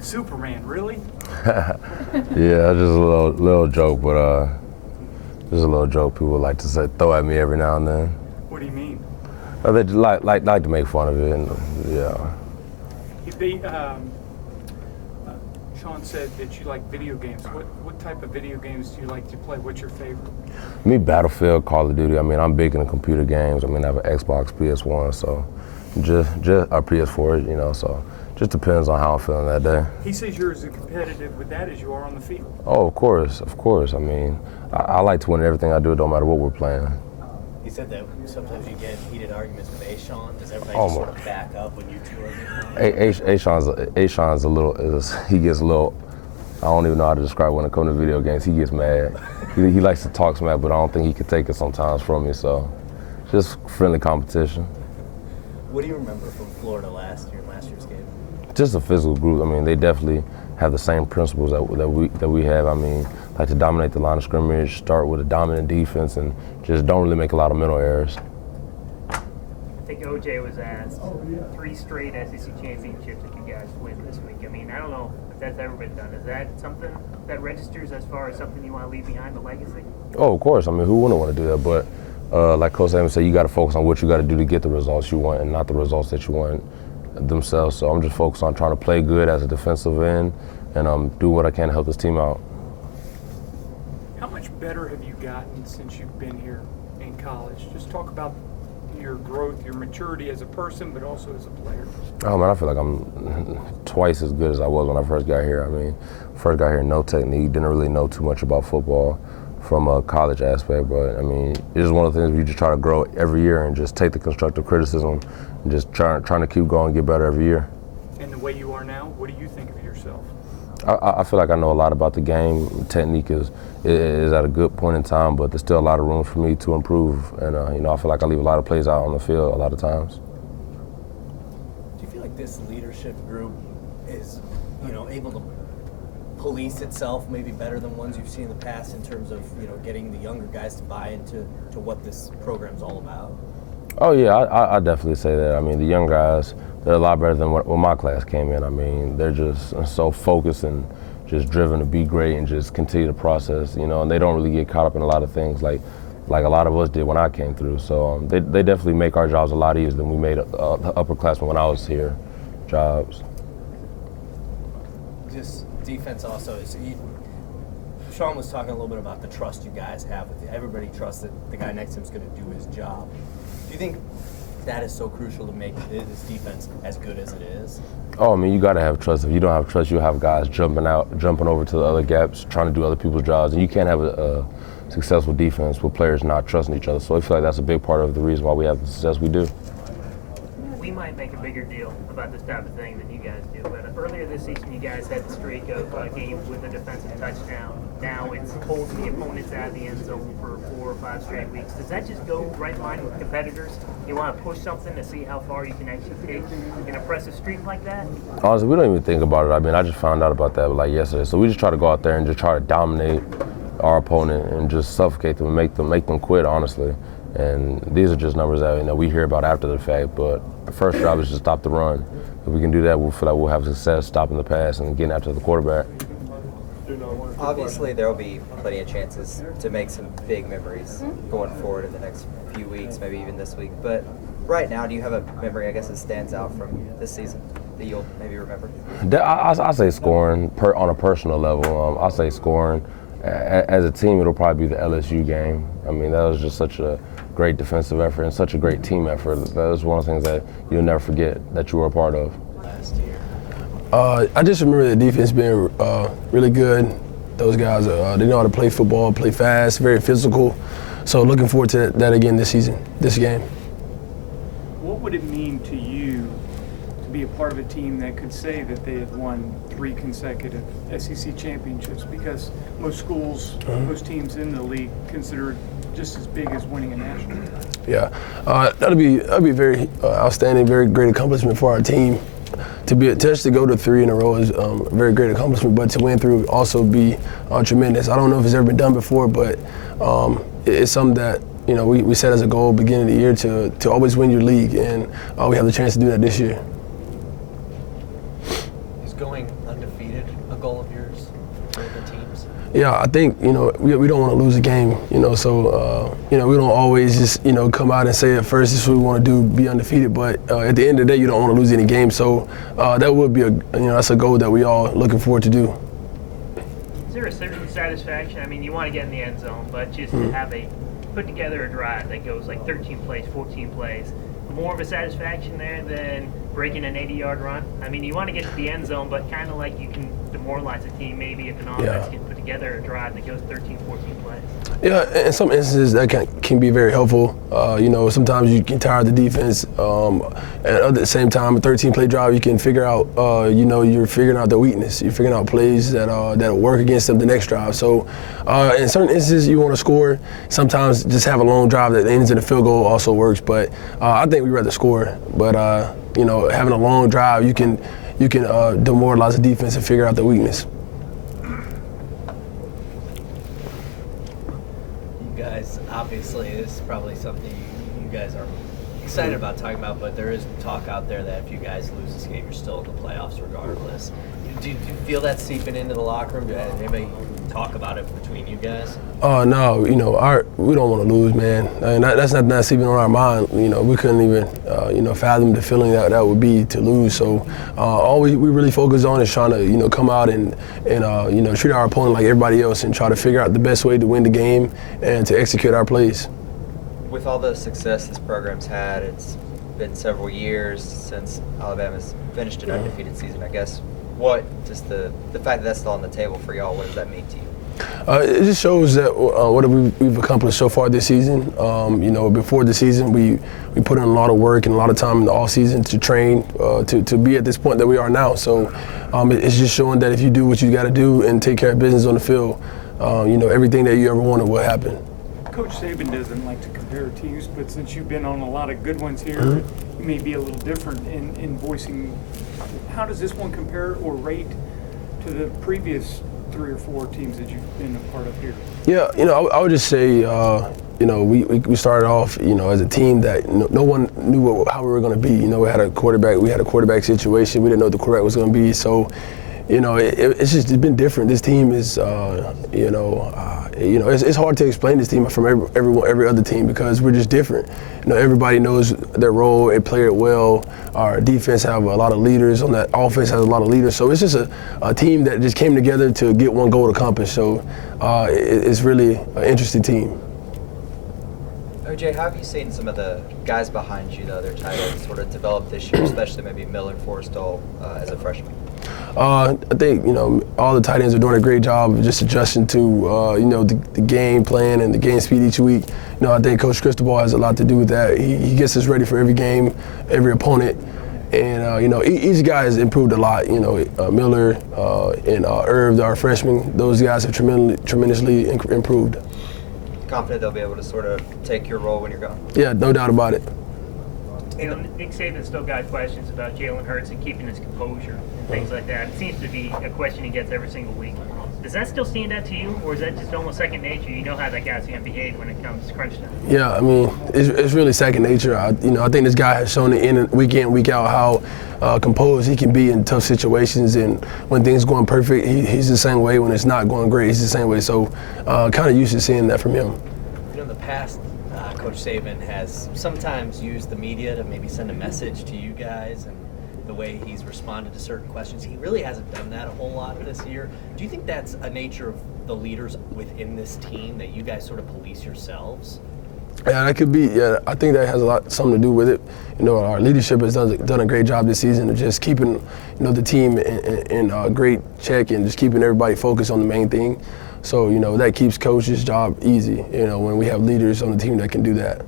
Superman, really? Yeah, just a little joke, but just a little joke people like to say, throw at me every now and then. What do you mean? They just like to make fun of it, and yeah. Sean said that you like video games. What type of video games do you like to play? What's your favorite? Me, Battlefield, Call of Duty. I mean, I'm big into computer games. I mean, I have an Xbox, PS1, so just or PS4, you know, so just depends on how I'm feeling that day. He says you're as competitive with that as you are on the field. Oh, of course. I mean, I like to win everything I do, no matter what we're playing. He said that sometimes you get heated arguments with A-Sean. Does everybody just sort of back up when you two are A-Sean's a little, he gets a little, I don't even know how to describe when it comes to video games. He gets mad. He likes to talk smack, but I don't think he could take it sometimes from me, so just friendly competition. What do you remember from Florida last year's game? Just a physical group. I mean, they definitely have the same principles that we have. I mean, like to dominate the line of scrimmage, start with a dominant defense, and just don't really make a lot of mental errors. I think O.J. was asked 3 straight SEC championships if you guys win this week. I mean, I don't know if that's ever been done. Is that something that registers as far as something you want to leave behind, the legacy? Oh, of course. I mean, who wouldn't want to do that? But like Coach Saban said, you got to focus on what you got to do to get the results you want and not the results that you want themselves. So I'm just focused on trying to play good as a defensive end and do what I can to help this team out. How much better have you gotten since you've been here in college? Just talk about your growth, your maturity as a person, but also as a player. Oh man, I feel like I'm twice as good as I was when I first got here. I mean, first got here, no technique, didn't really know too much about football from a college aspect, but I mean, it's just one of the things where you just try to grow every year and just take the constructive criticism and just trying to keep going, get better every year. And the way you are now, what do you think of yourself? I feel like I know a lot about the game. Technique is at a good point in time, but there's still a lot of room for me to improve. And I feel like I leave a lot of plays out on the field a lot of times. Do you feel like this leadership group is, able to police itself maybe better than ones you've seen in the past in terms of, getting the younger guys to buy into what this program's all about? Oh yeah, I definitely say that. I mean, the young guys, they're a lot better than when my class came in. I mean, they're just so focused and just driven to be great and just continue the process, and they don't really get caught up in a lot of things like a lot of us did when I came through. So they definitely make our jobs a lot easier than we made the upperclassmen when I was here jobs. Just defense also. So Sean was talking a little bit about the trust you guys have with you. Everybody trusts that the guy next to him is going to do his job. Do you think that is so crucial to make this defense as good as it is? Oh, I mean, you got to have trust. If you don't have trust, you'll have guys jumping over to the other gaps, trying to do other people's jobs. And you can't have a successful defense with players not trusting each other. So I feel like that's a big part of the reason why we have the success we do. We might make a bigger deal about this type of thing than you guys do, but earlier this season you guys had the streak of games with a defensive touchdown. Now it's holding the opponents out of the end zone for 4 or 5 straight weeks. Does that just go right in line with competitors? You want to push something to see how far you can actually take an impressive streak like that? Honestly, we don't even think about it. I mean, I just found out about that yesterday. So we just try to go out there and just try to dominate our opponent and just suffocate them and make them quit, honestly. And these are just numbers that we hear about after the fact, but our first job is to stop the run. If we can do that, we'll feel like we'll have success stopping the pass and getting after the quarterback. Obviously, there will be plenty of chances to make some big memories going forward in the next few weeks, maybe even this week. But right now, do you have a memory, I guess, that stands out from this season that you'll maybe remember? I say scoring on a personal level. I say scoring. As a team, it'll probably be the LSU game. I mean, that was just such a great defensive effort and such a great team effort. That was one of the things that you'll never forget that you were a part of. Last year. I just remember the defense being really good. Those guys, they know how to play football, play fast, very physical. So looking forward to that again this season, this game. What would it mean to you to be a part of a team that could say that they had won 3 consecutive SEC championships? Because most schools, most teams in the league consider it just as big as winning a national. Yeah, that'd be very outstanding, very great accomplishment for our team. To go to 3 in a row is a very great accomplishment, but to win 3 would also be tremendous. I don't know if it's ever been done before, but it's something that we set as a goal beginning of the year to always win your league, and we have the chance to do that this year. Is going undefeated a goal of yours for the teams? Yeah, I think, we don't want to lose a game, so, we don't always just, come out and say at first this is what we want to do, be undefeated, but at the end of the day, you don't want to lose any games, so that would be that's a goal that we all looking forward to do. Is there a certain satisfaction? I mean, you want to get in the end zone, but just to have put together a drive that goes like 13 plays, 14 plays, more of a satisfaction there than breaking an 80-yard run? I mean, you want to get to the end zone, but kind of like you can demoralize a team maybe if an offense can put together a drive that goes 13, 14 plays. Yeah, in some instances that can be very helpful. Sometimes you can tire the defense. And at the same time, a 13-play drive, you can figure out, you're figuring out their weakness. You're figuring out plays that'll work against them the next drive. So in certain instances, you want to score. Sometimes just have a long drive that ends in a field goal also works. But I think we'd rather score. But, having a long drive, you can demoralize the defense and figure out their weakness. Obviously, this is probably something you guys are excited about talking about, but there is talk out there that if you guys lose this game, you're still in the playoffs regardless. Do you feel that seeping into the locker room? Did anybody talk about it between you guys? No, we don't want to lose, man. And that's not seeping on our mind. We couldn't even, fathom the feeling that would be to lose. So all we really focus on is trying to, come out and treat our opponent like everybody else and try to figure out the best way to win the game and to execute our plays. With all the success this program's had, it's been several years since Alabama's finished an undefeated season, I guess. What, just the fact that that's still on the table for y'all, what does that mean to you? It just shows that what we've accomplished so far this season. Before the season, we put in a lot of work and a lot of time in the off season to train to be at this point that we are now. So it's just showing that if you do what you got to do and take care of business on the field, everything that you ever wanted will happen. Coach Saban doesn't like to compare teams, but since you've been on a lot of good ones here, you may be a little different in voicing. How does this one compare or rate to the previous 3 or 4 teams that you've been a part of here? Yeah, I would just say, we started off, as a team that no one knew how we were going to be. We had a quarterback situation. We didn't know what the quarterback was going to be. So, it's been different. This team is, it's hard to explain this team from every other team because we're just different. Everybody knows their role. They play it well. Our defense have a lot of leaders. On that offense has a lot of leaders. So it's just a team that just came together to get one goal accomplished. So it's really an interesting team. O.J., how have you seen some of the guys behind you, the other tight ends, sort of develop this year, especially maybe Miller Forrestal as a freshman? I think, all the tight ends are doing a great job of just adjusting to, the game plan and the game speed each week. I think Coach Cristobal has a lot to do with that. He gets us ready for every game, every opponent. And, each guy has improved a lot. Miller and Irv, our freshmen, those guys have tremendously improved. Confident they'll be able to sort of take your role when you're gone? Yeah, no doubt about it. Nick Saban's still got questions about Jalen Hurts and keeping his composure and things like that. It seems to be a question he gets every single week. Does that still stand out to you, or is that just almost second nature? You know how that guy's going to behave when it comes to crunch time. Yeah, I mean, it's really second nature. I think this guy has shown it week in, week out how composed he can be in tough situations, and when things going perfect, he's the same way. When it's not going great, he's the same way. So, kind of used to seeing that from him. In the past, Coach Saban has sometimes used the media to maybe send a message to you guys, and the way he's responded to certain questions. He really hasn't done that a whole lot this year. Do you think that's a nature of the leaders within this team, that you guys sort of police yourselves? Yeah, that could be. Yeah, I think that has something to do with it. Our leadership has done a great job this season of just keeping, the team in great check and just keeping everybody focused on the main thing. So, that keeps coach's job easy, when we have leaders on the team that can do that.